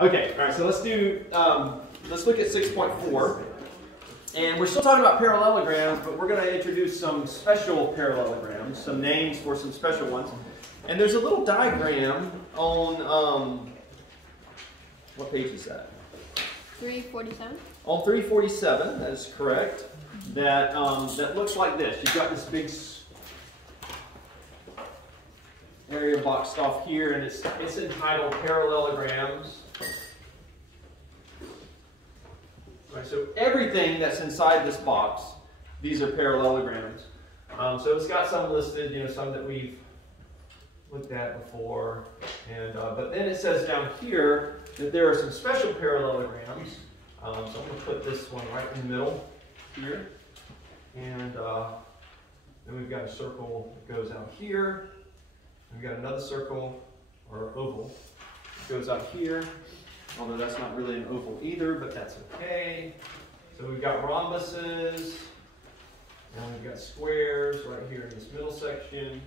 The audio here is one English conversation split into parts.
Okay, all right, so let's do, let's look at 6.4. And we're still talking about parallelograms, but we're going to introduce some special parallelograms, some names for some special ones. And there's a little diagram on, what page is that? 347. On 347, that is correct. That, that looks like this. You've got this big area boxed off here, and it's entitled parallelograms. Right, so everything that's inside this box, these are parallelograms. So it's got some listed, you know, some that we've looked at before, and but then it says down here that there are some special parallelograms. So I'm going to put this one right in the middle here, and then we've got a circle that goes out here. We've got another circle or oval that goes out here. Although that's not really an oval either, but that's okay. So we've got rhombuses, and we've got squares right here in this middle section,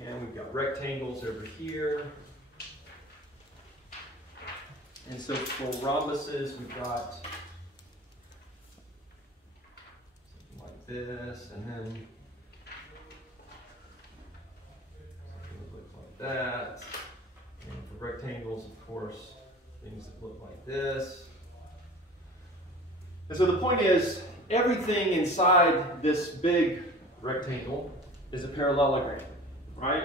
and we've got rectangles over here. And so for rhombuses, we've got something like this, and then something that looks like that. And for rectangles, of course, things that look like this. And so the point is, everything inside this big rectangle is a parallelogram, right?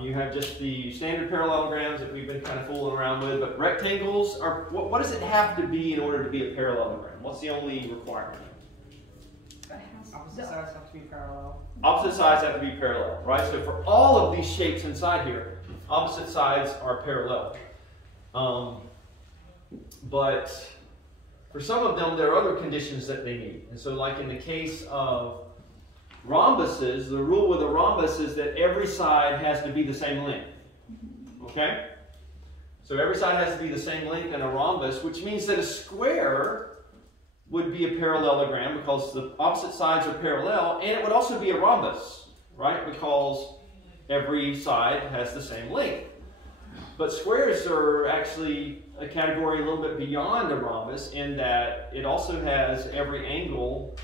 You have just the standard parallelograms that we've been kind of fooling around with, but rectangles are, what does it have to be in order to be a parallelogram? What's the only requirement? Opposite sides have to be parallel. Opposite sides have to be parallel, right? So for all of these shapes inside here, opposite sides are parallel. But for some of them, there are other conditions that they need. And so like in the case of rhombuses, the rule with a rhombus is that every side has to be the same length. Okay? So every side has to be the same length in a rhombus, which means that a square would be a parallelogram because the opposite sides are parallel, and it would also be a rhombus, right? Because every side has the same length. But squares are actually a category a little bit beyond a rhombus in that it also has every angle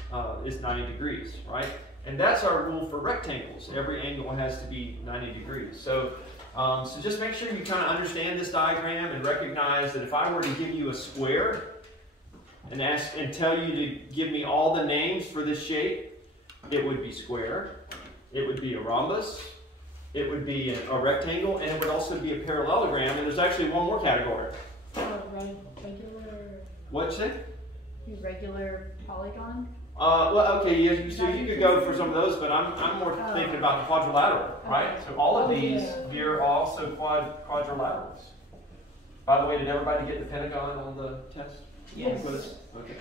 is 90 degrees, right? And that's our rule for rectangles. Every angle has to be 90 degrees. So, so just make sure you kind of understand this diagram and recognize that if I were to give you a square and ask and tell you to give me all the names for this shape, it would be square, it would be a rhombus, it would be a rectangle, and it would also be a parallelogram. And there's actually one more category. Regular. What'd you say? Regular polygon. Well, okay, so you could go for some of those, but I'm more thinking about the quadrilateral, right? So all of these here are also quadrilaterals. By the way, did everybody get the pentagon on the test? Yes. Okay.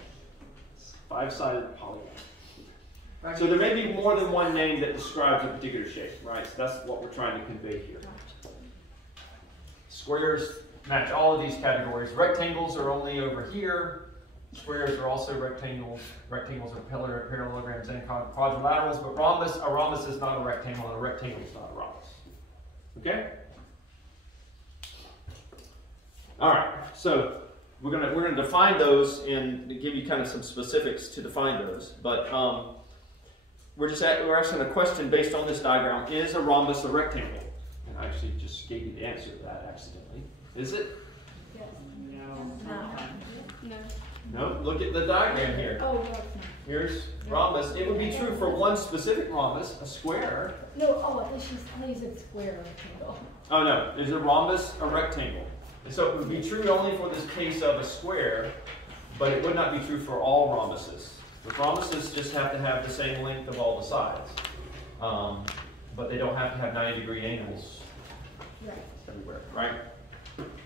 5-sided polygon. So there may be more than one name that describes a particular shape, right? So that's what we're trying to convey here. Squares match all of these categories. Rectangles are only over here. Squares are also rectangles. Rectangles are parallelograms and quadrilaterals, but a rhombus is not a rectangle, and a rectangle is not a rhombus. Okay? All right. So we're gonna define those and give you kind of some specifics to define those, but we're asking a question based on this diagram. Is a rhombus a rectangle? And I actually just gave you the answer to that accidentally. Is it? Yes. No. No. No? Look at the diagram here. Oh, no. Here's rhombus. It would be true for one specific rhombus, a square. No, oh, I thought you said square rectangle. Oh no, is a rhombus a rectangle? And so it would be true only for this case of a square, but it would not be true for all rhombuses. The rhombuses just have to have the same length of all the sides. But they don't have to have 90-degree angles everywhere, right?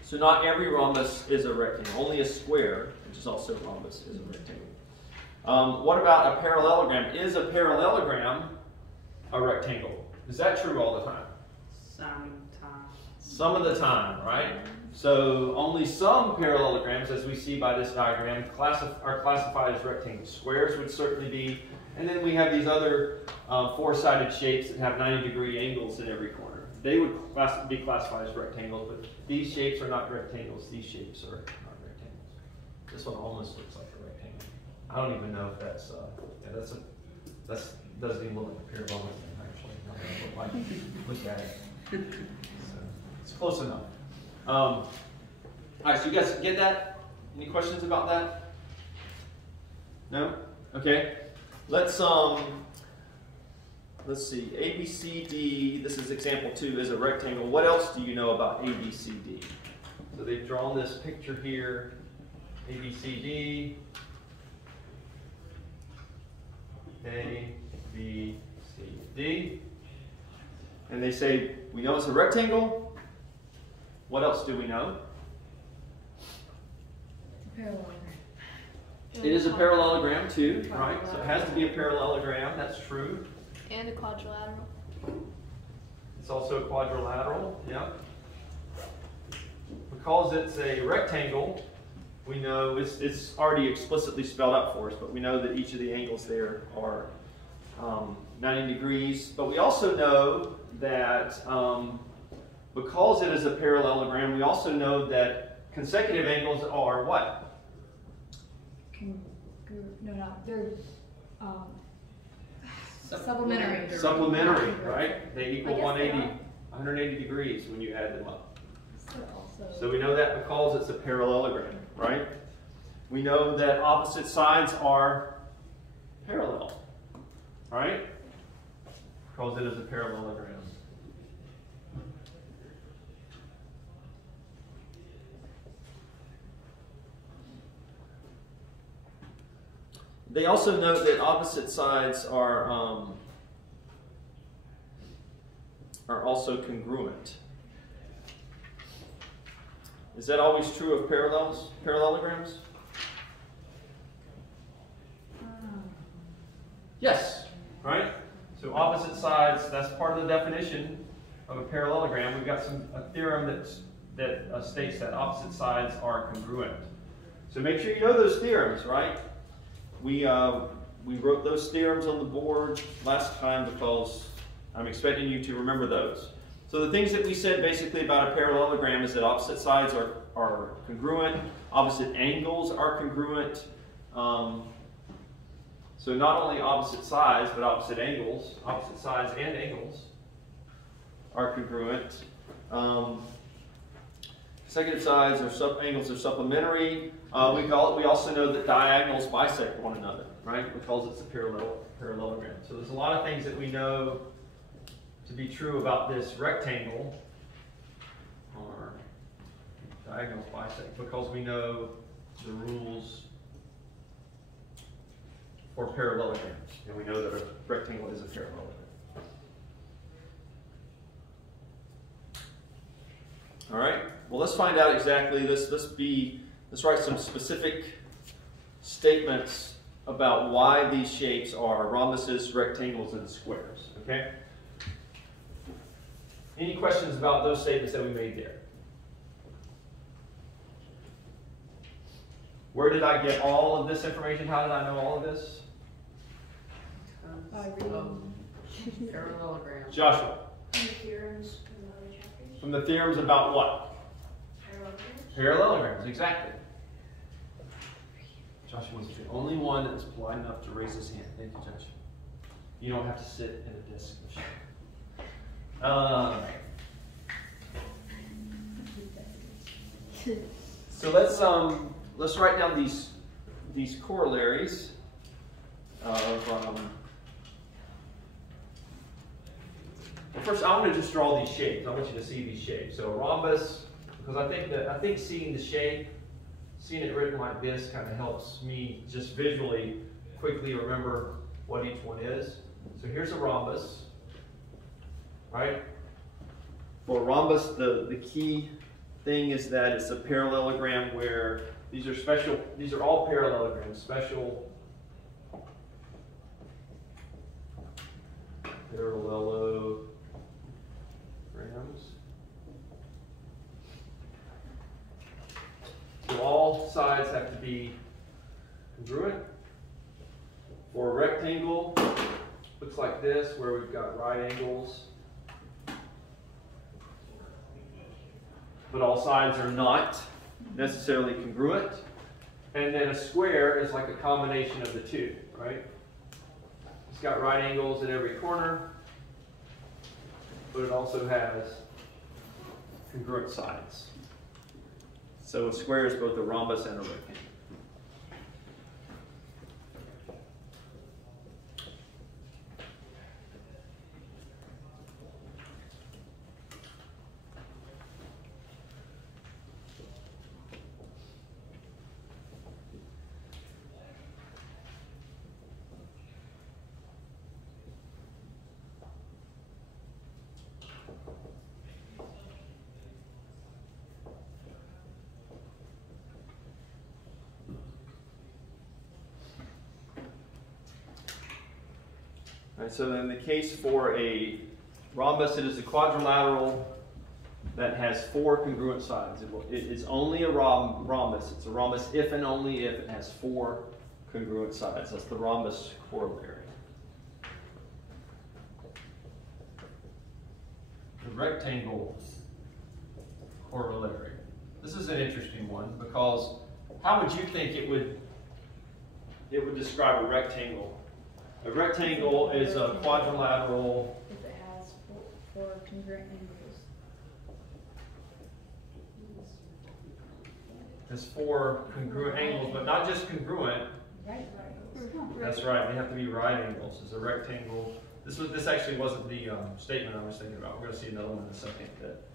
So not every rhombus is a rectangle. Only a square, which is also a rhombus, is a rectangle. What about a parallelogram? Is a parallelogram a rectangle? Is that true all the time? Sometimes. Some of the time, right? So only some parallelograms, as we see by this diagram, are classified as rectangles. Squares would certainly be, and then we have these other 4-sided shapes that have 90-degree angles in every corner. they would be classified as rectangles, but these shapes are not rectangles. These shapes are not rectangles. This one almost looks like a rectangle. I don't even know if that's doesn't even look like a parabologram actually. Look at it. So, it's close enough. All right, so you guys get that? Any questions about that? No? Okay. Let's see. A, B, C, D. This is example 2 is a rectangle. What else do you know about A, B, C, D? So they've drawn this picture here. A, B, C, D. A, B, C, D. And they say, we know it's a rectangle. What else do we know? Parallelogram. It is a parallelogram too, right? So it has to be a parallelogram, that's true. And a quadrilateral. It's also a quadrilateral, yeah. Because it's a rectangle, we know it's already explicitly spelled out for us, but we know that each of the angles there are 90 degrees. But we also know that because it is a parallelogram, we also know that consecutive angles are what? They're supplementary. Supplementary, right? They equal 180 degrees when you add them up. So we know that because it's a parallelogram, right? We know that opposite sides are parallel, right? Because it is a parallelogram. They also note that opposite sides are also congruent. Is that always true of parallelograms? Yes, right? So opposite sides, that's part of the definition of a parallelogram. We've got a theorem that states that opposite sides are congruent. So make sure you know those theorems, right? We wrote those theorems on the board last time because I'm expecting you to remember those. So the things that we said basically about a parallelogram is that opposite sides are congruent, opposite angles are congruent. So not only opposite sides, but opposite sides and angles are congruent. Second sides or angles are supplementary. We also know that diagonals bisect one another, right? Because it's a parallelogram. So there's a lot of things that we know to be true about this rectangle, or diagonals bisect, because we know the rules for parallelograms, and we know that a rectangle is a parallelogram. All right. Well, let's find out exactly. Let's write some specific statements about why these shapes are rhombuses, rectangles, and squares. Okay. Any questions about those statements that we made there? Where did I get all of this information? How did I know all of this? Parallelograms. Joshua. From the theorems in the other chapters. From the theorems about what? Parallelograms. Parallelograms, exactly. Joshua was the only one that was polite enough to raise his hand. Thank you, Joshua. You don't have to sit in a desk. So let's write down these corollaries of. Well, first, I want to just draw these shapes. I want you to see these shapes. So a rhombus, because I think seeing the shape, seeing it written like this, kind of helps me just visually quickly remember what each one is. So here's a rhombus, right? For a rhombus, the key thing is that it's a parallelogram where these are all parallelograms, special parallelograms. So all sides have to be congruent. For a rectangle, looks like this, where we've got right angles but all sides are not necessarily congruent. And then a square is like a combination of the two, right? It's got right angles at every corner, but it also has congruent sides. So a square is both a rhombus and a rectangle. So in the case for a rhombus, it is a quadrilateral that has 4 congruent sides. It is only a rhombus. It's a rhombus if and only if it has 4 congruent sides. That's the rhombus corollary. The rectangle corollary. This is an interesting one because how would you think it would describe a rectangle? A rectangle is a quadrilateral. If it has four congruent angles. Has 4 congruent angles, but not just congruent. Right. That's right. They have to be right angles. It's a rectangle. This actually wasn't the statement I was thinking about. We're going to see another one in a second. That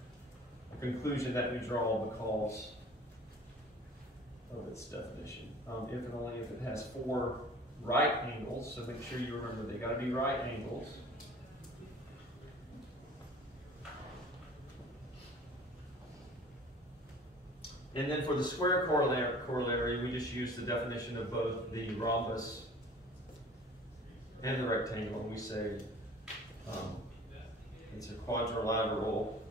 a conclusion that we draw because of its definition. If and only if it has 4 right angles, so make sure you remember they got to be right angles. And then for the square corollary, we just use the definition of both the rhombus and the rectangle. We say it's a quadrilateral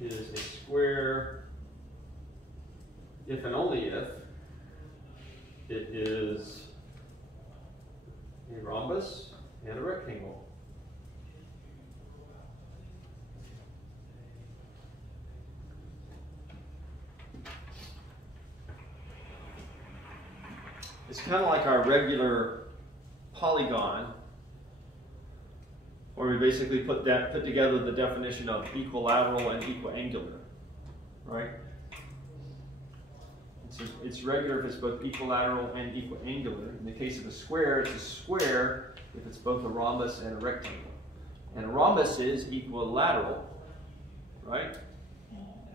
is a square if and only if it is a rhombus and a rectangle. It's kind of like our regular polygon, where we basically put together the definition of equilateral and equiangular, right? It's regular if it's both equilateral and equiangular. In the case of a square, it's a square if it's both a rhombus and a rectangle. And a rhombus is equilateral, right?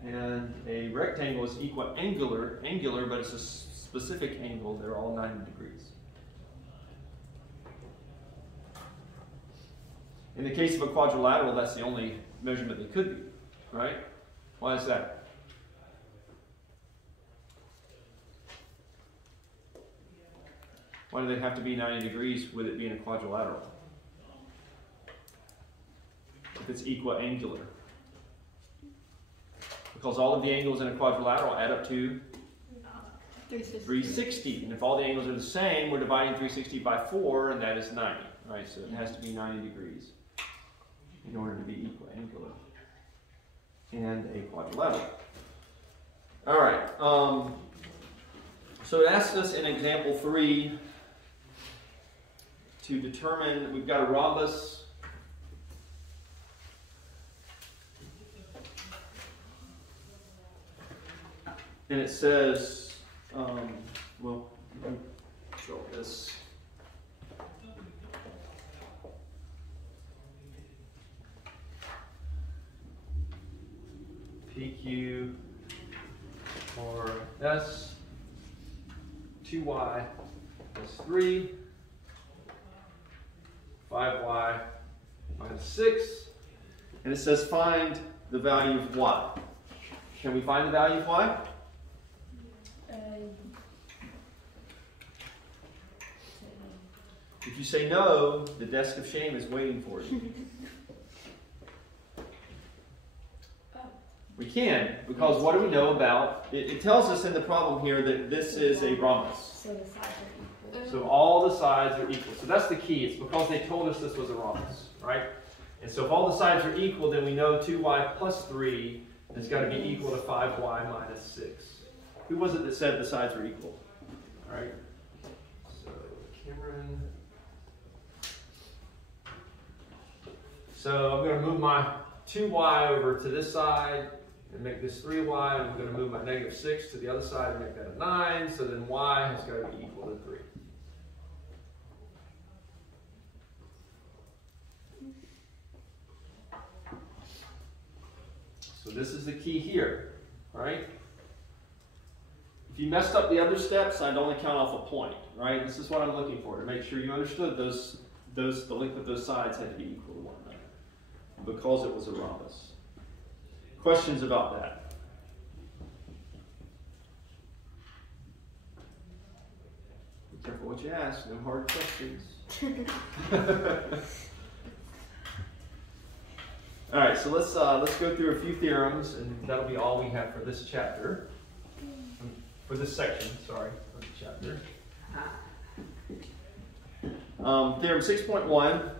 And a rectangle is equiangular, but it's a specific angle. They're all 90 degrees. In the case of a quadrilateral, that's the only measurement they could be, right? Why is that? Why do they have to be 90 degrees with it being a quadrilateral? If it's equiangular. Because all of the angles in a quadrilateral add up to 360. And if all the angles are the same, we're dividing 360 by 4, and that is 90. Right? So it has to be 90 degrees in order to be equiangular and a quadrilateral. All right. So it asks us in example 3 to determine, we've got a rhombus and it says, well, let me draw this. PQ or S, 2y plus 3, 5y minus 6, and it says find the value of y. Can we find the value of y? If you say no, the desk of shame is waiting for you. We can, because what do we know about, it tells us in the problem here that this is a rhombus. So the sides are equal. So all the sides are equal. So that's the key. It's because they told us this was a rhombus, right? And so if all the sides are equal, then we know 2y plus 3 has got to be equal to 5y minus 6. Who was it that said the sides were equal? All right. So Cameron. So I'm going to move my 2y over to this side and make this 3y. And I'm going to move my negative 6 to the other side and make that a 9. So then y has got to be equal to 3. So this is the key here, right? If you messed up the other steps, I'd only count off a point, right? This is what I'm looking for, to make sure you understood the length of those sides had to be equal to one another, because it was a rhombus. Questions about that? Be careful what you ask, no hard questions. All right, so let's go through a few theorems, and that'll be all we have for this chapter. For this section, sorry, of the chapter. Theorem 6.1.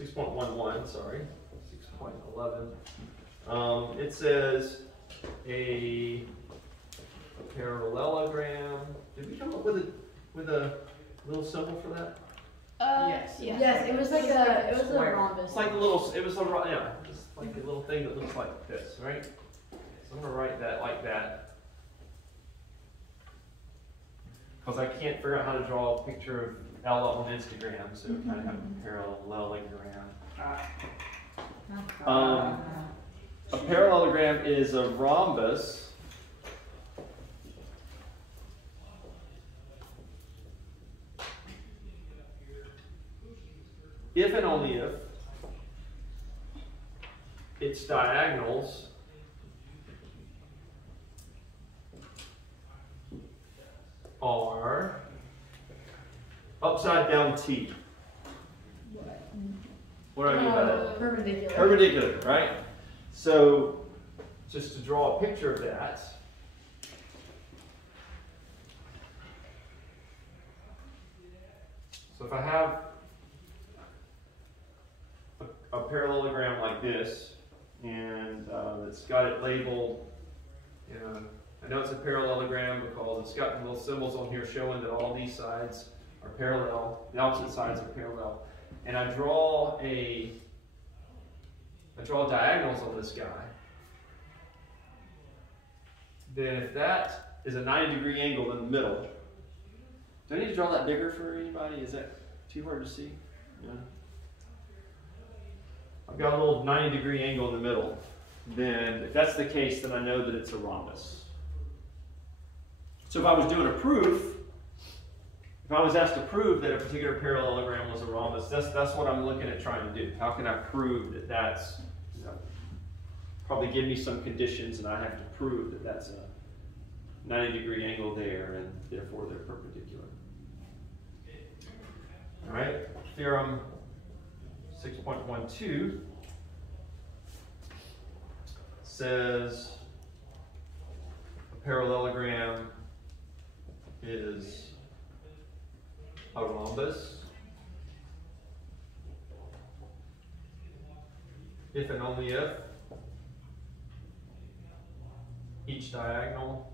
6.11, sorry. 6.11. It says a parallelogram. Did we come up with a little symbol for that? Yes. Yes, it was like a rhombus. It's like a little, it's like a little thing that looks like this, right? So I'm going to write that like that. Because I can't figure out how to draw a picture of Ella on Instagram, so we kind of have a parallelogram. A parallelogram is a rhombus if and only if its diagonals are upside down T. What do I mean by that? Perpendicular. Perpendicular, right? So, just to draw a picture of that, so if I have a parallelogram like this, and it's got it labeled, I know it's a parallelogram because it's got little symbols on here showing that all these sides are parallel, the opposite sides are parallel, and I draw diagonals on this guy, then if that is a 90-degree angle in the middle, do I need to draw that bigger for anybody? Is that too hard to see? Yeah. I've got a little 90-degree angle in the middle. Then, if that's the case, then I know that it's a rhombus. So if I was doing a proof, if I was asked to prove that a particular parallelogram was a rhombus, that's what I'm looking at trying to do. How can I prove that that's, probably give me some conditions and I have to prove that that's a 90-degree angle there and therefore they're perpendicular. All right, theorem 6.12 says a parallelogram is a rhombus if and only if each diagonal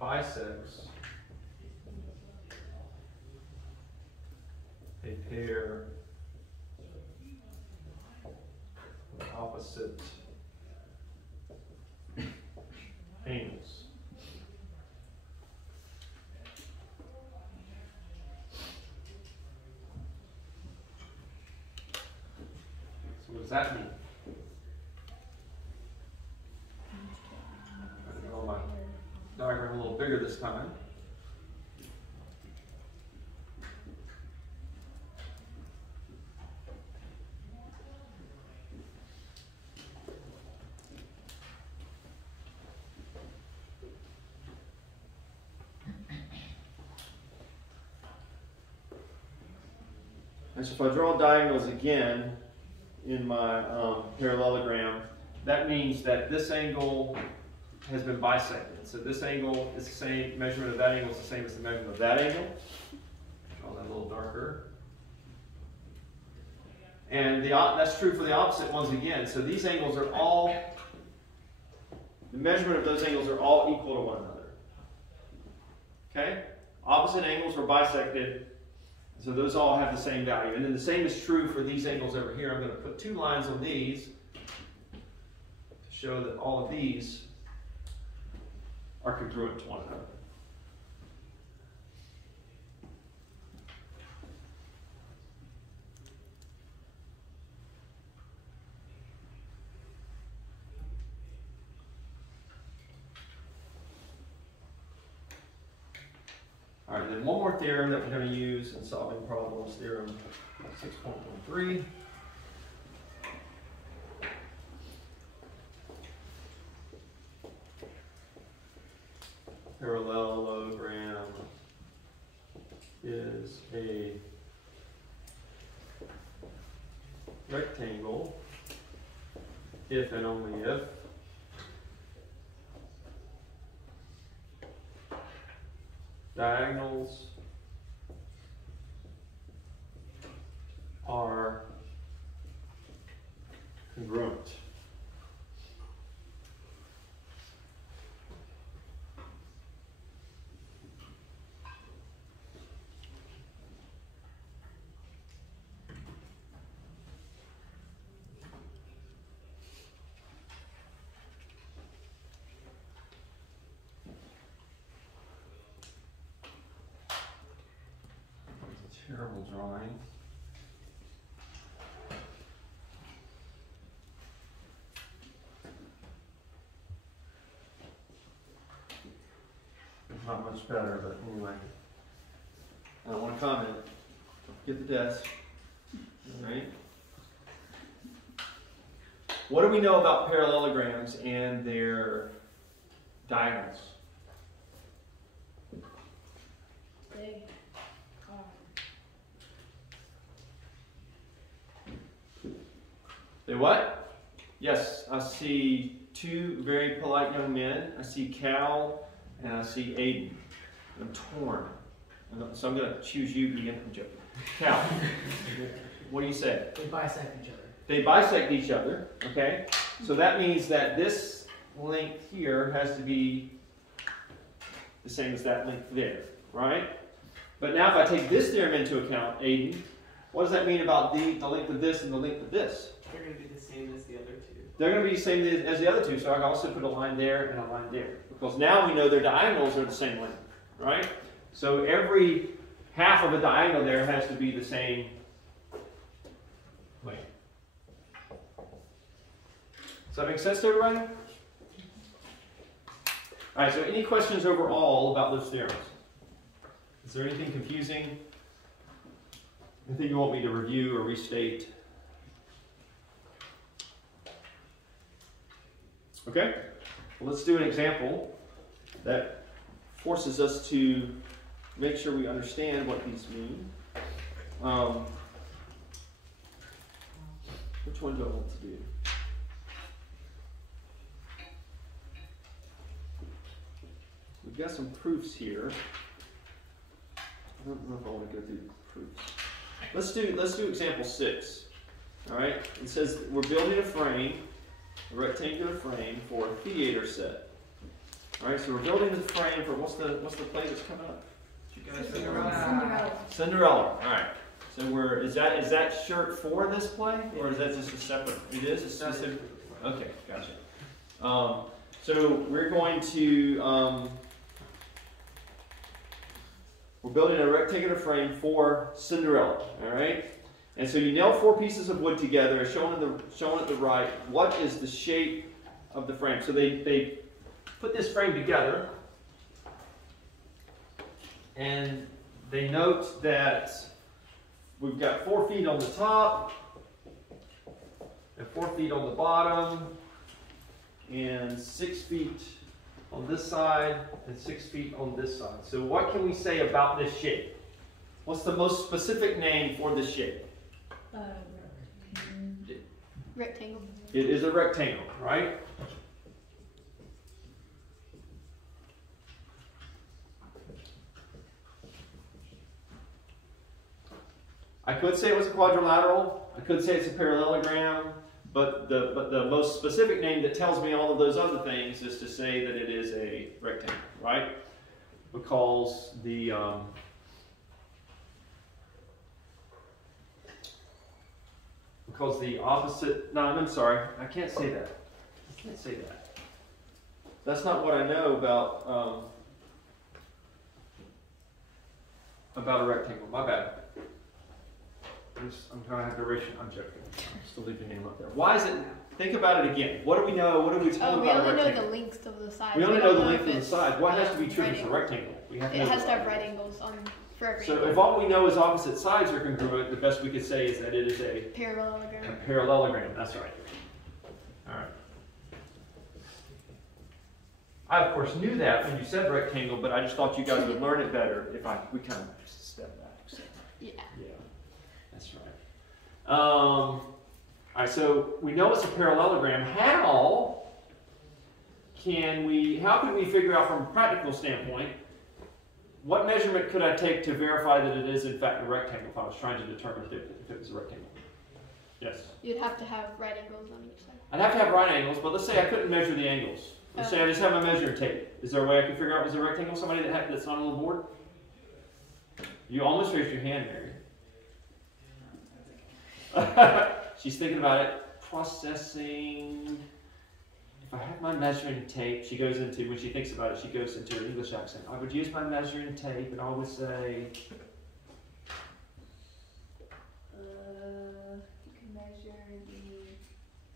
bisects a pair of opposite angles. So what does that mean? I'm going to draw my diagram a little bigger this time. And so if I draw diagonals again in my parallelogram, that means that this angle has been bisected. So this angle is the same, measurement of that angle is the same as the measurement of that angle. Draw that a little darker. And that's true for the opposite ones again. So these angles are all, the measurement of those angles are all equal to one another. Okay? Opposite angles are bisected, so those all have the same value. And then the same is true for these angles over here. I'm going to put 2 lines on these to show that all of these are congruent to one another. All right, then one more theorem that we're going to use in solving problems, theorem 6.13. Parallelogram is a rectangle if and only if diagonals are congruent. Terrible drawing. Not much better, but anyway. I don't want to comment. Get the desk. All right. What do we know about parallelograms and their diagonals? They what? Yes, I see 2 very polite young men. I see Cal and I see Aiden. I'm torn. So I'm going to choose you again. I'm joking. Cal, what do you say? They bisect each other. They bisect each other, okay? So that means that this length here has to be the same as that length there, right? But now if I take this theorem into account, Aiden, what does that mean about the length of this and the length of this? They're going to be the same as the other 2. They're going to be the same as the other 2, so I can also put a line there and a line there. Because now we know their diagonals are the same length, right? So every half of a diagonal there has to be the same length. Does that make sense to everybody? All right, so any questions overall about those theorems? Is there anything confusing? Anything you want me to review or restate? Okay, well, let's do an example that forces us to make sure we understand what these mean. Which one do I want to do? We've got some proofs here. I don't know if I want to go through the proofs. Let's do example 6. All right, it says we're building a frame, a rectangular frame for a theater set. All right, so we're building the frame for what's the play that's coming up? Did you guys Cinderella. Cinderella. All right. So is that shirt for this play, or is that just a separate? It is a specific. Okay, gotcha. So we're going to we're building a rectangular frame for Cinderella. All right. And so you nail 4 pieces of wood together, shown at the right. What is the shape of the frame? So they put this frame together, and they note that we've got 4 feet on the top, and 4 feet on the bottom, and 6 feet on this side, and 6 feet on this side. So what can we say about this shape? What's the most specific name for this shape? Rectangle. It is a rectangle, right? I could say it was a quadrilateral. I could say it's a parallelogram. But the most specific name that tells me all of those other things is to say that it is a rectangle, right? Because the opposite. No, I'm sorry. I can't say that. I can't say that. That's not what I know about a rectangle. My bad. I'm trying to have to erase it. I'm joking. Still leave your name up there. Why is it? Think about it again. What do we know? What are we told we about a only know rectangle? the lengths of the sides. We only We know don't the length of the if side. What has to be true right for a angle. rectangle? We have to It know has the to have right right angles for every So angle. if all we know is opposite sides are congruent, the best we could say is that it is a Parallelogram. parallelogram. That's right. All right. I of course knew that when you said rectangle, but I just thought you guys would learn it better if we kind of step back. So, Yeah. yeah, that's right. All right, so we know it's a parallelogram. How can we figure out from a practical standpoint, what measurement could I take to verify that it is in fact a rectangle if I was trying to determine if it was a rectangle? Yes? You'd have to have right angles on each side. I'd have to have right angles, but let's say I couldn't measure the angles. Let's say I just have my measuring tape. Is there a way I can figure out if it's a rectangle? Somebody that's not on the board? You almost raised your hand, Mary. She's thinking about it. Processing. If I have my measuring tape, when she thinks about it, she goes into her English accent. I would use my measuring tape and I would say, You can measure the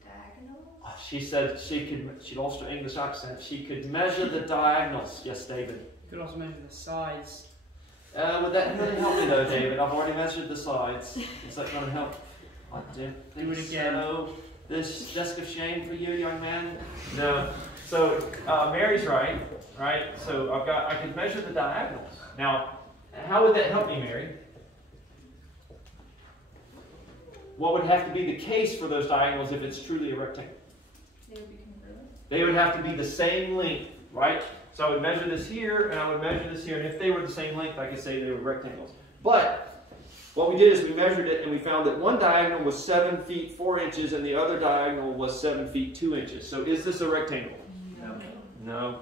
diagonals. she said she lost her English accent. She could measure the diagonals. Yes, David. You could also measure the sides. Would that really help me though, David? I've already measured the sides. Is that going to help? I don't think Do it again. so. This desk of shame for you, young man? No. So Mary's right? So I could measure the diagonals. Now, how would that help me, Mary? What would have to be the case for those diagonals if it's truly a rectangle? They would be congruent. They would have to be the same length, right? So I would measure this here, and I would measure this here, and if they were the same length, I could say they were rectangles. But what we did is we measured it, and we found that one diagonal was 7 feet 4 inches, and the other diagonal was 7 feet 2 inches. So is this a rectangle? No. No.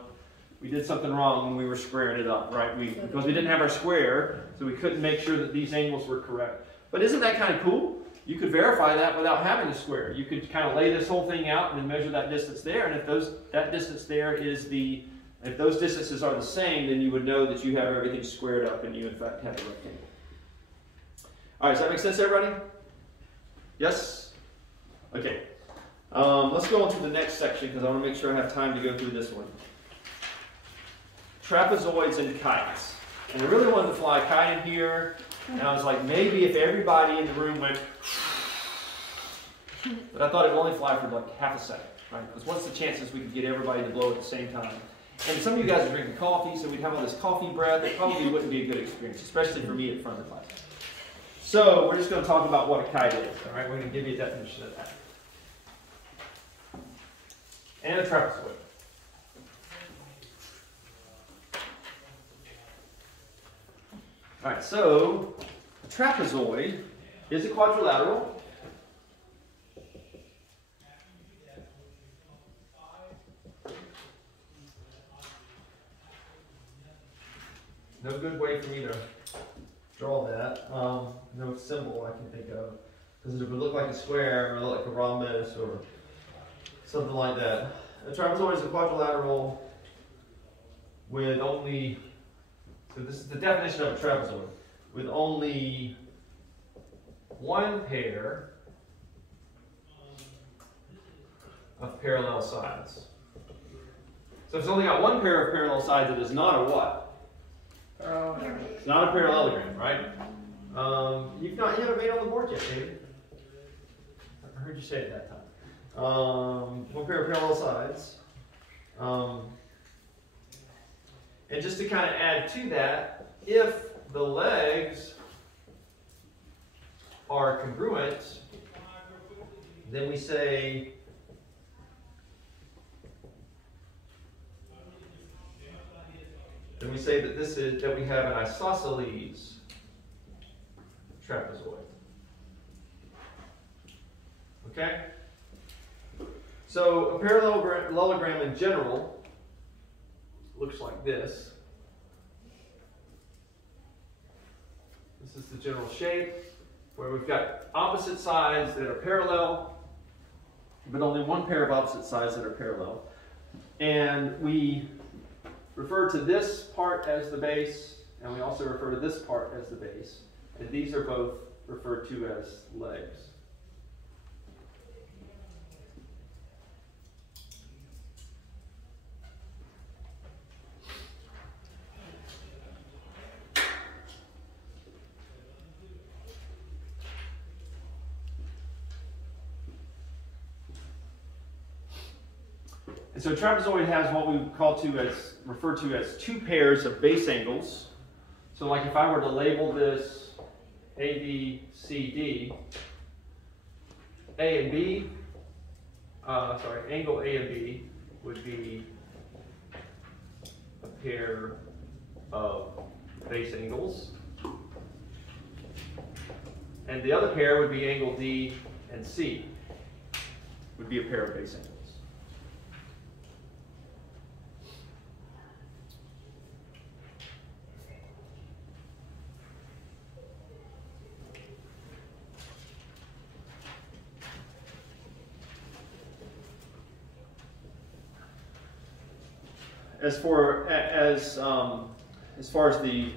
We did something wrong when we were squaring it up, right? Because we didn't have our square, so we couldn't make sure that these angles were correct. But isn't that kind of cool? You could verify that without having a square. You could kind of lay this whole thing out and then measure that distance there, and if that distance there is if those distances are the same, then you would know that you have everything squared up and you in fact have a rectangle. All right, does that make sense, everybody? Yes? Okay. Let's go on to the next section because I want to make sure I have time to go through this one. Trapezoids and kites. And I really wanted to fly a kite in here, and I was like, maybe if everybody in the room went, but I thought it would only fly for like half a second, right? Because what's the chances we could get everybody to blow at the same time? And some of you guys are drinking coffee, so we'd have all this coffee breath. It probably wouldn't be a good experience, especially for me at front of the class. So we're just going to talk about what a kite is. All right, we're going to give you a definition of that. And a trapezoid. All right, so a trapezoid is a quadrilateral. No good way for me to draw that. No symbol I can think of. Because it would look like a square or look like a rhombus or something like that. A trapezoid is a quadrilateral with only, so this is the definition of a trapezoid, with only one pair of parallel sides. So if it's only got one pair of parallel sides, it is not a what? It's not a parallelogram, right? You haven't made it on the board yet, David. I heard you say it that time. One pair of parallel sides. And just to kind of add to that, if the legs are congruent, then we say that we have an isosceles trapezoid. Okay? So a parallelogram in general looks like this. This is the general shape where we've got opposite sides that are parallel, but only one pair of opposite sides that are parallel. And we refer to this part as the base, and we also refer to this part as the base. And these are both referred to as legs. And so a trapezoid has what we refer to as two pairs of base angles. So like if I were to label this A, B, C, D, A and B, angle A and B would be a pair of base angles. And the other pair would be angle D and C, would be a pair of base angles. As far as the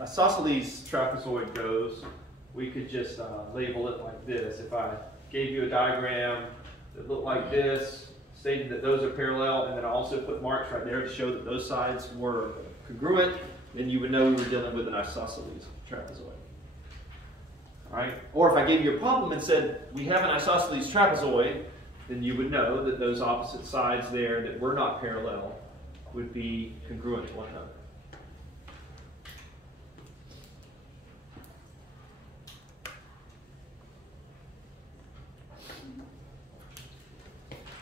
isosceles trapezoid goes, we could just label it like this. If I gave you a diagram that looked like this, stating that those are parallel, and then I also put marks right there to show that those sides were congruent, then you would know we were dealing with an isosceles trapezoid. All right? Or if I gave you a problem and said, we have an isosceles trapezoid, then you would know that those opposite sides there that were not parallel would be congruent to one another.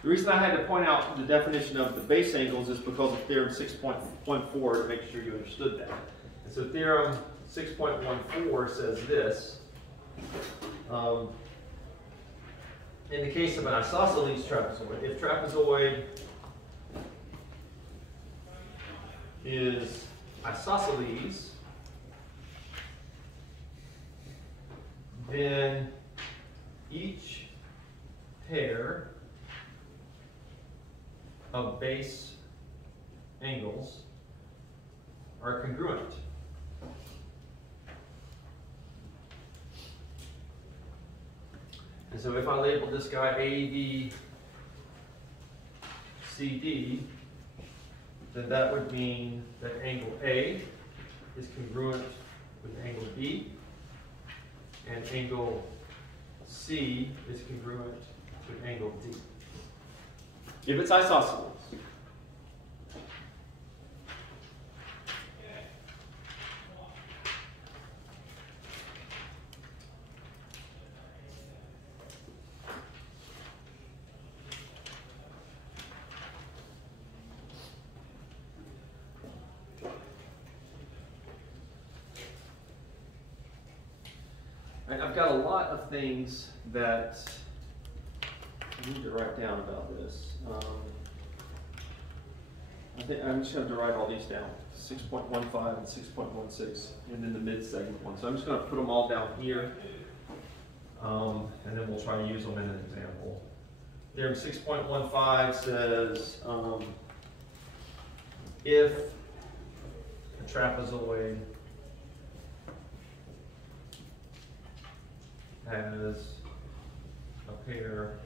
The reason I had to point out the definition of the base angles is because of theorem 6.14 to make sure you understood that. And so theorem 6.14 says this. In the case of an isosceles trapezoid, if trapezoid is isosceles, then each pair of base angles are congruent. And so if I label this guy A, B, C, D, then that would mean that angle A is congruent with angle B, and angle C is congruent with angle D. If it's isosceles. I've got a lot of things that I need to write down about this. I think I'm just going to write all these down, 6.15 and 6.16, and then the mid-segment one. So I'm just going to put them all down here, and then we'll try to use them in an example. Theorem 6.15 says if a trapezoid has a pair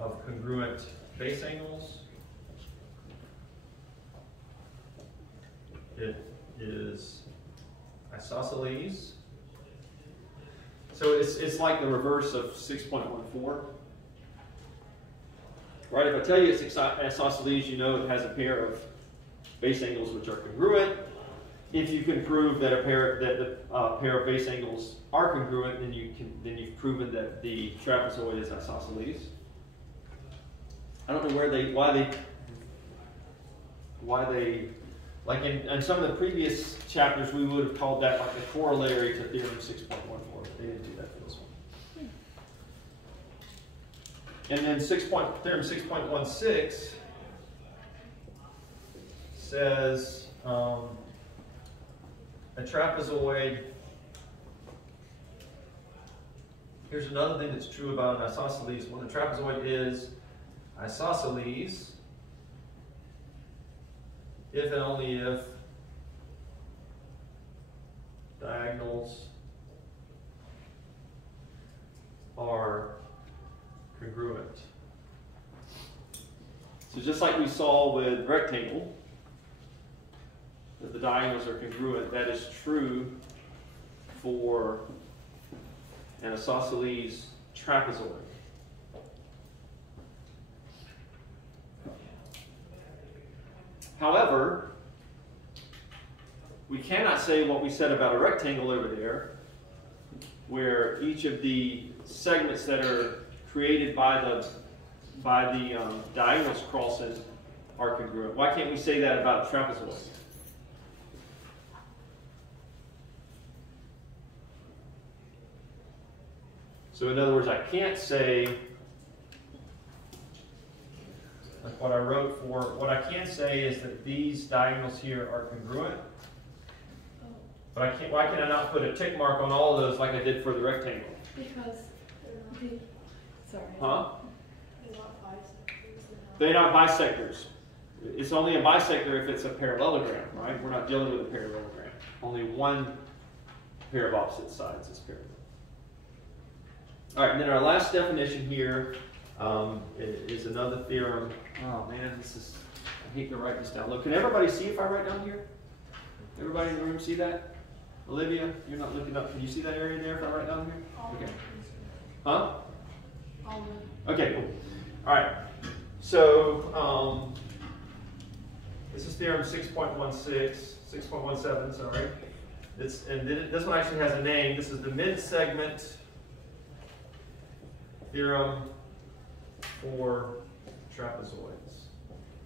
of congruent base angles, it is isosceles. So it's like the reverse of 6.14. Right? If I tell you it's isosceles, you know it has a pair of base angles which are congruent. If you can prove that the pair of base angles are congruent, then you've proven that the trapezoid is isosceles. I don't know why they Like in some of the previous chapters, we would have called that like the corollary to theorem 6.14, but they didn't do that for this one. And then theorem 6.16 says a trapezoid. Here's another thing that's true about an isosceles. When a trapezoid is isosceles, if and only if diagonals are congruent. So just like we saw with rectangle, that the diagonals are congruent, that is true for an isosceles trapezoid. However, we cannot say what we said about a rectangle over there, where each of the segments that are created by the diagonals crossing are congruent. Why can't we say that about a trapezoid? So in other words, I can't say, like what I wrote for, what I can say is that these diagonals here are congruent. But I can't, why can I not put a tick mark on all of those like I did for the rectangle? Because sorry. Huh? They're not bisectors. They're not bisectors. It's only a bisector if it's a parallelogram, right? We're not dealing with a parallelogram. Only one pair of opposite sides is parallel. All right, and then our last definition here is another theorem. Oh man, I hate to write this down. Look, can everybody see if I write down here? Everybody in the room see that? Olivia, you're not looking up. Can you see that area there if I write down here? Okay. Huh? Okay, cool. All right. So this is theorem 6.17, sorry. This one actually has a name. This is the mid-segment theorem for trapezoids.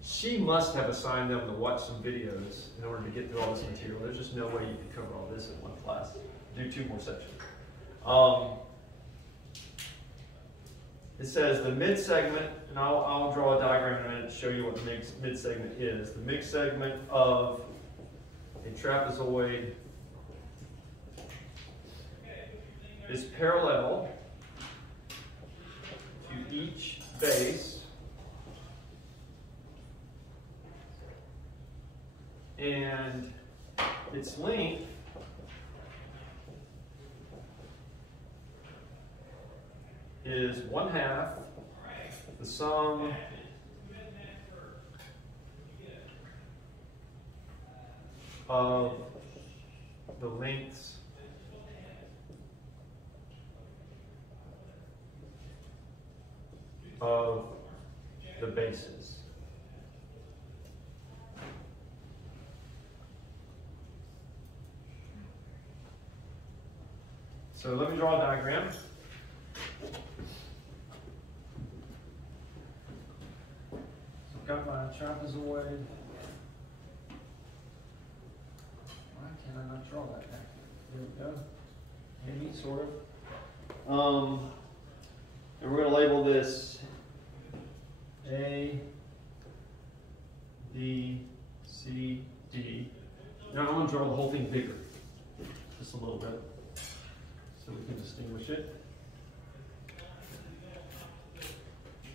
She must have assigned them to watch some videos in order to get through all this material. There's just no way you could cover all this in one class. Do 2 more sections. It says the mid-segment, and I'll draw a diagram in a minute to show you what the mid-segment is. The mid-segment of a trapezoid is parallel to each base and its length is 1/2 the sum of the lengths of the bases. So let me draw a diagram. So I've got my trapezoid. Why can I not draw that back? There we go. Maybe, sort of. And we're going to label this A, B, C, D. Now I want to draw the whole thing bigger, just a little bit, so we can distinguish it.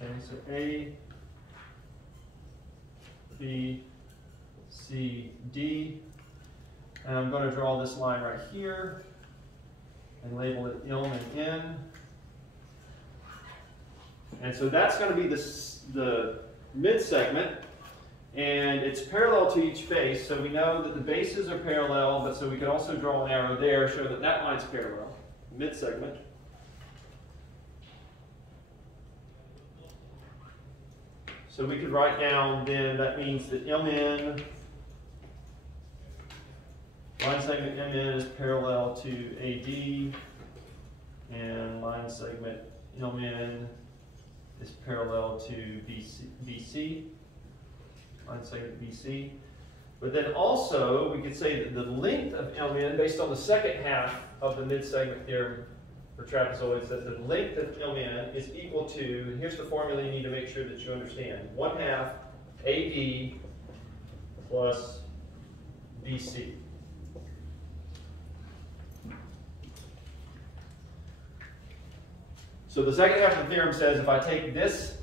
Okay, so A, B, C, D. And I'm going to draw this line right here and label it M and N. And so that's going to be the mid-segment, and it's parallel to each base. So we know that the bases are parallel, but so we could also draw an arrow there, show that that line's parallel, mid-segment. So we could write down then, that means that MN, line segment MN is parallel to AD, and line segment MN is parallel to BC, line segment BC. But then also, we could say that the length of LN, based on the second half of the mid-segment theorem for trapezoids, that the length of LN is equal to, and here's the formula you need to make sure that you understand, 1/2 AD plus BC. So the second half of the theorem says if I take this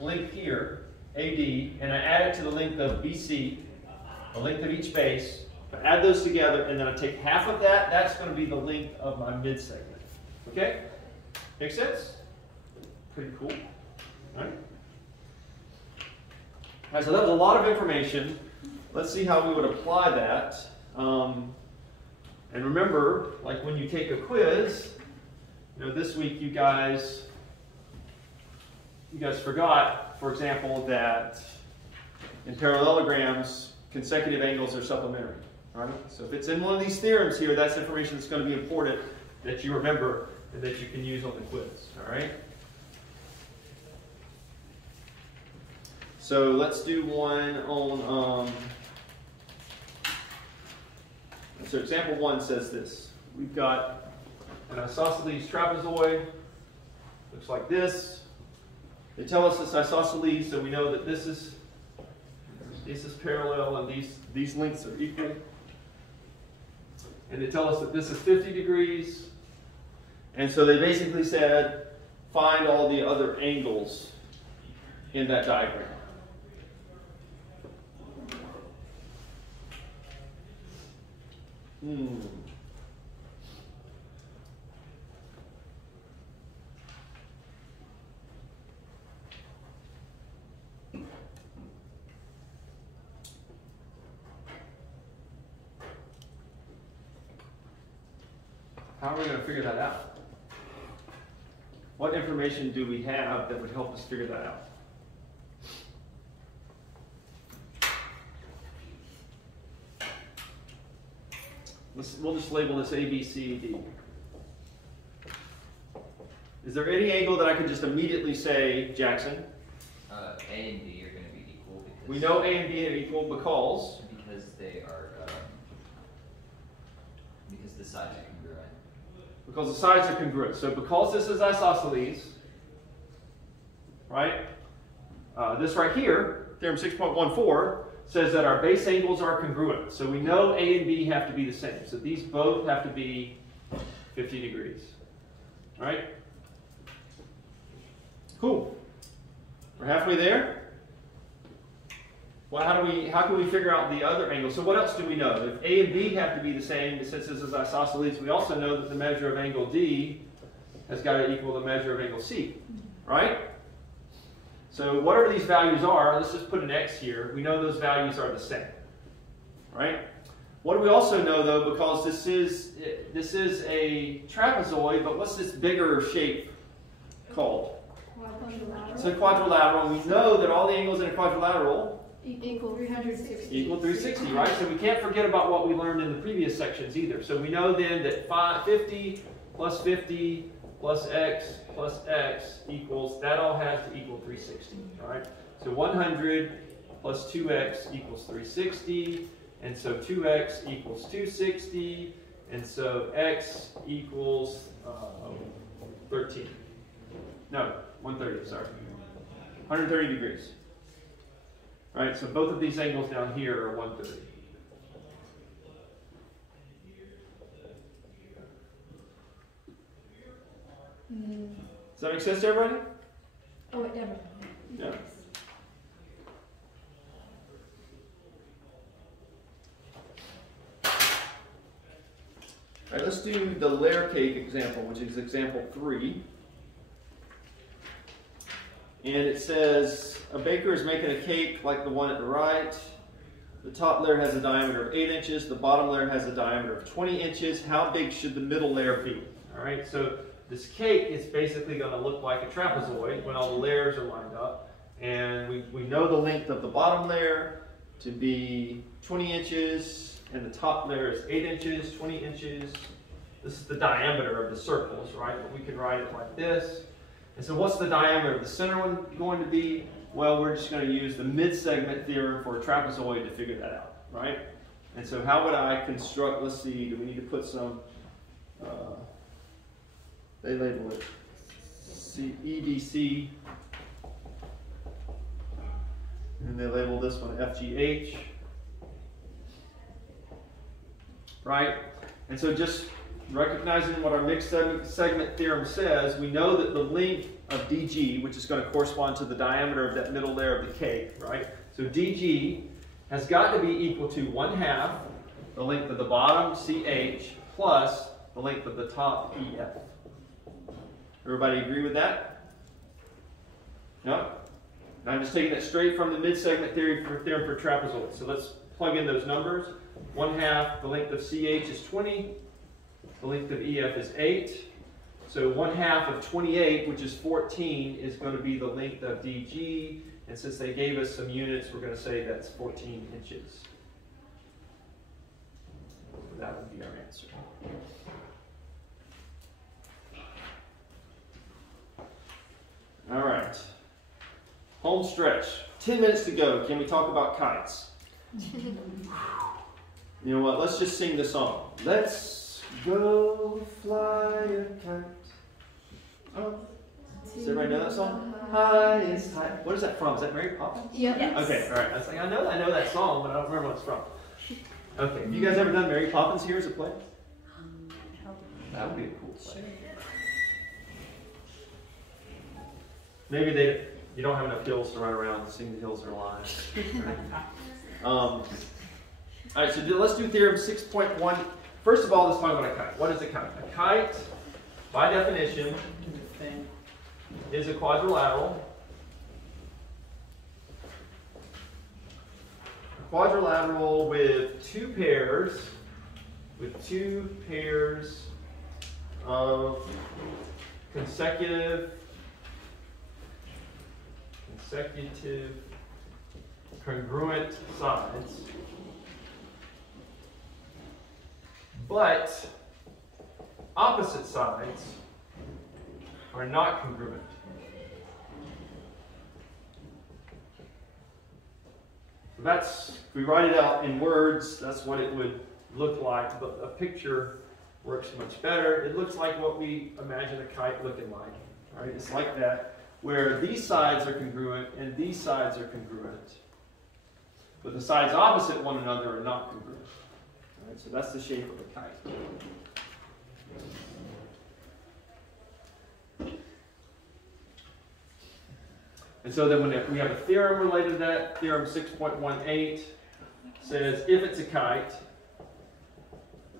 length here, AD, and I add it to the length of BC, the length of each base, I add those together, and then I take half of that, that's going to be the length of my mid-segment. Okay? Make sense? Pretty cool. All right? All right, so that was a lot of information. Let's see how we would apply that. And remember, like when you take a quiz, you know, this week you guys forgot, for example, that in parallelograms, consecutive angles are supplementary. Right? So if it's in one of these theorems here, that's information that's going to be important that you remember and that you can use on the quiz. All right? So let's do one on, so example 1 says this. We've got an isosceles trapezoid, looks like this. They tell us it's isosceles, so we know that this is parallel and these lengths are equal. And they tell us that this is 50 degrees. And so they basically said, find all the other angles in that diagram. How are we going to figure that out? What information do we have that would help us figure that out? We'll just label this A, B, C, D. Is there any angle that I can just immediately say, Jackson? A and B are going to be equal because we know A and B are equal because they are because the sides are congruent. Because the sides are congruent. So because this is isosceles, right? This right here, theorem 6.14, says that our base angles are congruent. So we know A and B have to be the same. So these both have to be 50 degrees. All right? Cool. We're halfway there. Well, how can we figure out the other angle? So what else do we know? If A and B have to be the same, since this is isosceles, we also know that the measure of angle D has got to equal the measure of angle C, right? So whatever these values are, let's just put an X here. We know those values are the same, right? What do we also know, though, because this is a trapezoid, but what's this bigger shape called? Quadrilateral. It's a quadrilateral. We know that all the angles in a quadrilateral Equal 360. equal 360, right? So we can't forget about what we learned in the previous sections either. So we know then that 50 plus 50 plus x equals, that all has to equal 360, all right? So 100 plus 2x equals 360, and so 2x equals 260, and so x equals 13. No, 130, sorry. 130 degrees. Right, so both of these angles down here are 130. Does that make sense to everybody? Oh, wait, never. Yeah. All right, let's do the layer cake example, which is example 3. And it says, a baker is making a cake like the one at the right. The top layer has a diameter of 8 inches. The bottom layer has a diameter of 20 inches. How big should the middle layer be? All right, so this cake is basically going to look like a trapezoid when all the layers are lined up. And we know the length of the bottom layer to be 20 inches, and the top layer is 8 inches, 20 inches. This is the diameter of the circles, right? But we can write it like this. And so what's the diameter of the center one going to be? Well, we're just going to use the mid-segment theorem for a trapezoid to figure that out. right? And so how would I construct, let's see, do we need to put some, they label it EDC, and they label this one FGH, right? And so just recognizing what our mixed segment theorem says, we know that the length of DG, which is going to correspond to the diameter of that middle layer of the cake, right? So DG has got to be equal to 1/2 the length of the bottom, CH, plus the length of the top, EF. Everybody agree with that? No? And I'm just taking it straight from the mid-segment theorem for trapezoids. So let's plug in those numbers. 1/2, the length of CH is 20. The length of EF is 8. So 1/2 of 28, which is 14, is going to be the length of DG. And since they gave us some units, we're going to say that's 14 inches. So that would be our answer. All right. Home stretch. 10 minutes to go. Can we talk about kites? You know what? Let's just sing the song. Let's go fly a kite. Oh. Does everybody know that song? Highest high. What is that from? Is that Mary Poppins? Yep. Yes. Okay, all right. I was like, I know that song, but I don't remember what it's from. Okay, have you guys ever done Mary Poppins here as a play? That would be a cool play. Maybe you don't have enough hills to run around and sing The Hills Are Alive. Right? All right, so let's do theorem 6.1. First of all, let's talk about a kite. What is a kite? A kite, by definition, is a quadrilateral. A quadrilateral with two pairs of consecutive congruent sides, but opposite sides are not congruent. So that's, if we write it out in words, that's what it would look like, but a picture works much better. It looks like what we imagine a kite looking like. All right? It's like that, where these sides are congruent and these sides are congruent. But the sides opposite one another are not congruent. All right? So that's the shape of a kite. And so then when we have a theorem related to that, theorem 6.18 says if it's a kite,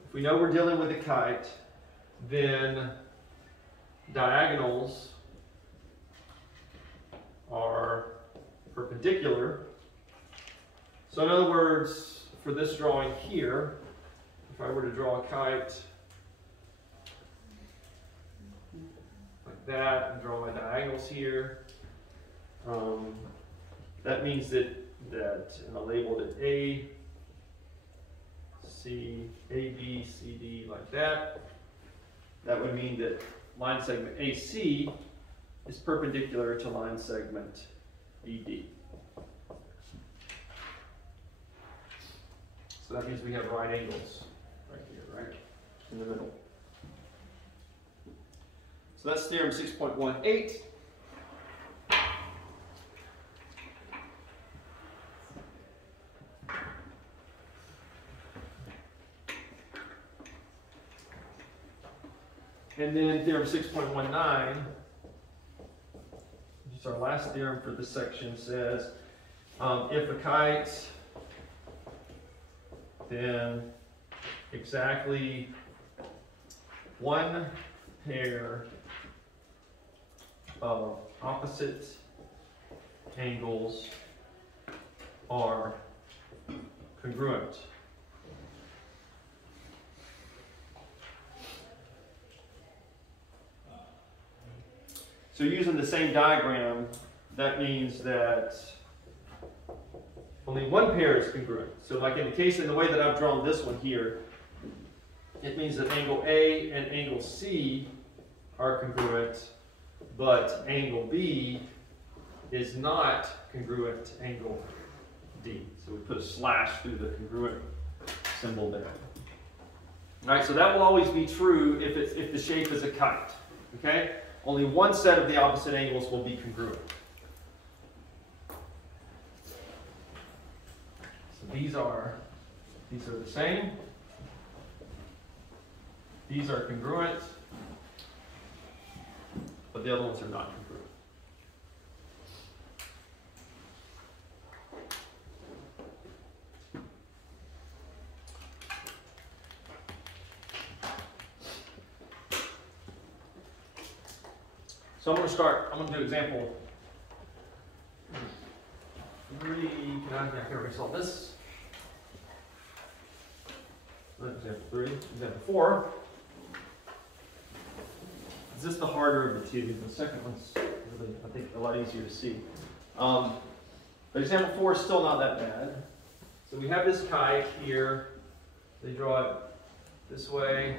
if we know we're dealing with a kite, then diagonals are perpendicular. So in other words, for this drawing here, if I were to draw a kite like that and draw my diagonals here, that means that and I labeled it A, B, C, D, like that. That would mean that line segment AC is perpendicular to line segment BD. So that means we have right angles right here, right? In the middle. So that's theorem 6.18. And then theorem 6.19, which is our last theorem for this section, says if a kite, then exactly one pair of opposite angles are congruent. So using the same diagram, that means that only one pair is congruent. So like in the way that I've drawn this one here, it means that angle A and angle C are congruent, but angle B is not congruent to angle D. So we put a slash through the congruent symbol there. All right, so that will always be true if the shape is a kite. Okay? Only one set of the opposite angles will be congruent. So these are the same. These are congruent, but the other ones are not congruent. So I'm going to do example 3. Can I erase all this? Example 3. Example 4. Is this the harder of the two? The second one's really, I think, a lot easier to see. But example 4 is still not that bad. So we have this kite here. They draw it this way.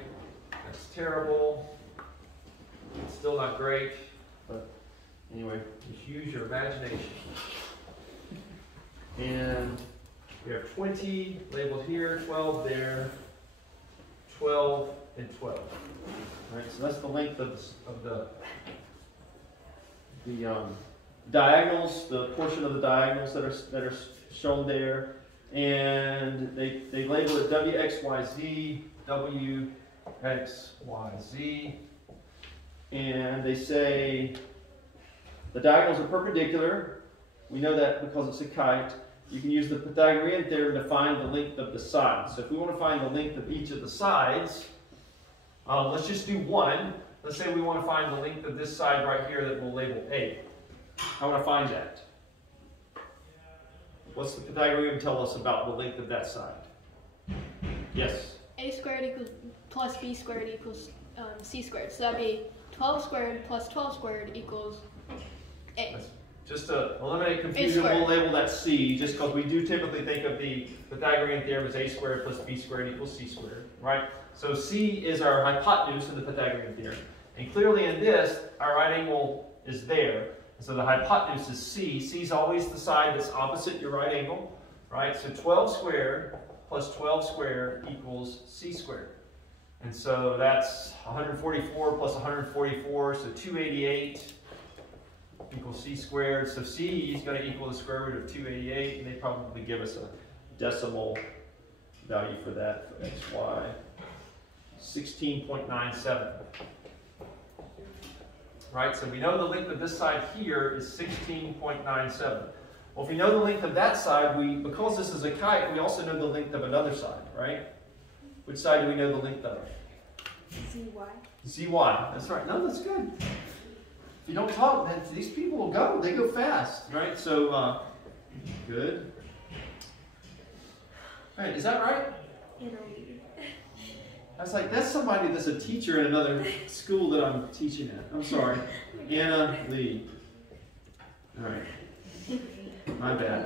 That's terrible. It's still not great. But anyway, just use your imagination. And we have 20 labeled here, 12 there, 12 and 12. All right, so that's the length of the diagonals, the portion of the diagonals that are shown there, and they label it WXYZ, WXYZ, and they say the diagonals are perpendicular. We know that because it's a kite. You can use the Pythagorean theorem to find the length of the sides. So if we want to find the length of each of the sides, let's just do one. Let's say we want to find the length of this side right here that we'll label A. I want to find that. What's the Pythagorean tell us about the length of that side? Yes? A squared equals plus B squared equals C squared. So that'd be 12 squared plus 12 squared equals A. Just to eliminate confusion, we'll label that C, just because we do typically think of the Pythagorean theorem as A squared plus B squared equals C squared, right? So C is our hypotenuse in the Pythagorean theorem. And clearly in this, our right angle is there. So the hypotenuse is C. C is always the side that's opposite your right angle, right? So 12 squared plus 12 squared equals C squared. And so that's 144 plus 144, so 288 equals C squared. So C is going to equal the square root of 288, and they probably give us a decimal value for that for XY. 16.97. Right, so we know the length of this side here is 16.97. Well, if we know the length of that side, because this is a kite, we also know the length of another side, right? Which side do we know the length of? ZY. ZY, that's right. No, that's good. If you don't talk, then these people will go. They go fast, right? So, good. All right, is that right? I was like, that's somebody that's a teacher in another school that I'm teaching at. I'm sorry. Anna Lee. All right. My bad.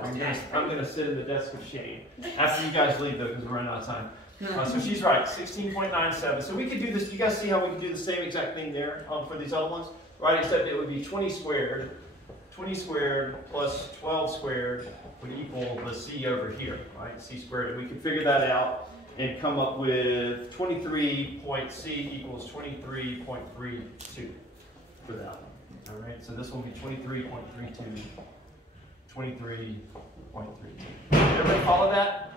I'm gonna sit in the desk of shame. After you guys leave, though, because we're running out of time. So she's right, 16.97. So we could do this. You guys see how we can do the same exact thing there for these other ones? Right, except it would be 20 squared. 20 squared plus 12 squared would equal the C over here, right? C squared. And we could figure that out and come up with 23.C equals 23.32 for that one. All right, so this will be 23.32, 23.32. Everybody follow that?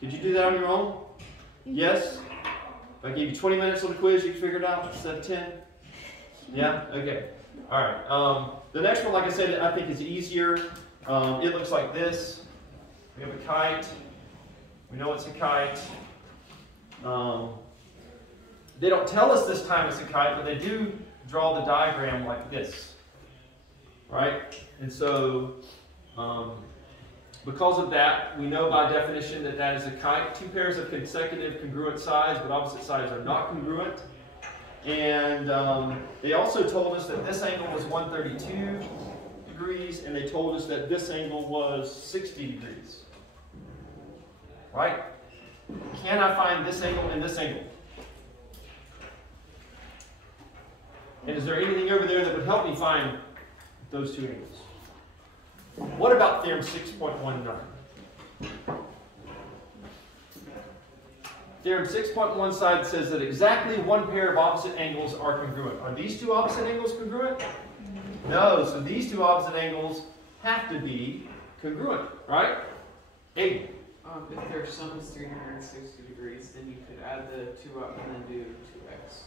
Could you do that on your own? Yes? If I gave you 20 minutes on the quiz, you can figure it out instead of 10? Yeah? Okay. All right. The next one, like I said, I think is easier. It looks like this. We have a kite. We know it's a kite. They don't tell us this time it's a kite, but they do draw the diagram like this, right? And so, because of that, we know by definition that that is a kite. Two pairs of consecutive congruent sides, but opposite sides are not congruent. And they also told us that this angle was 132 degrees, and they told us that this angle was 60 degrees. Right? Can I find this angle and this angle? And is there anything over there that would help me find those two angles? What about theorem 6.19? Theorem 6.1 side says that exactly one pair of opposite angles are congruent. Are these two opposite angles congruent? No, so these two opposite angles have to be congruent, right? Aiden. If their sum is 360 degrees, then you could add the 2 up and then do 2x.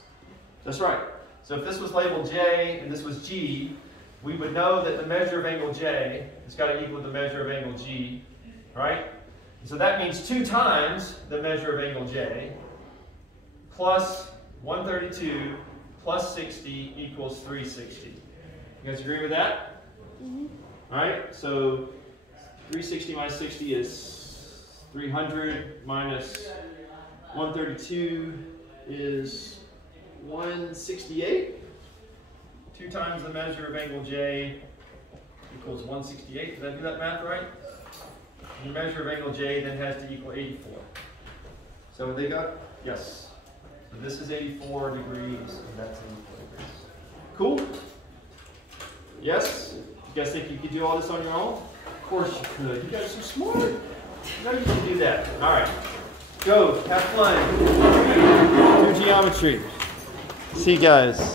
That's right. So if this was labeled J and this was G, we would know that the measure of angle J has got to equal the measure of angle G, right? So that means 2 times the measure of angle J plus 132 plus 60 equals 360. You guys agree with that? Mm-hmm. All right, so 360 minus 60 is 300 minus 132 is 168. 2 times the measure of angle J equals 168. Did I do that math right? And the measure of angle J then has to equal 84. So what they got? Yes. So this is 84 degrees, and that's 84 degrees. Cool? Yes? You guys think you could do all this on your own? Of course you could. You guys are so smart. You know you can do that. All right. Go. Have fun. Do geometry. See you guys.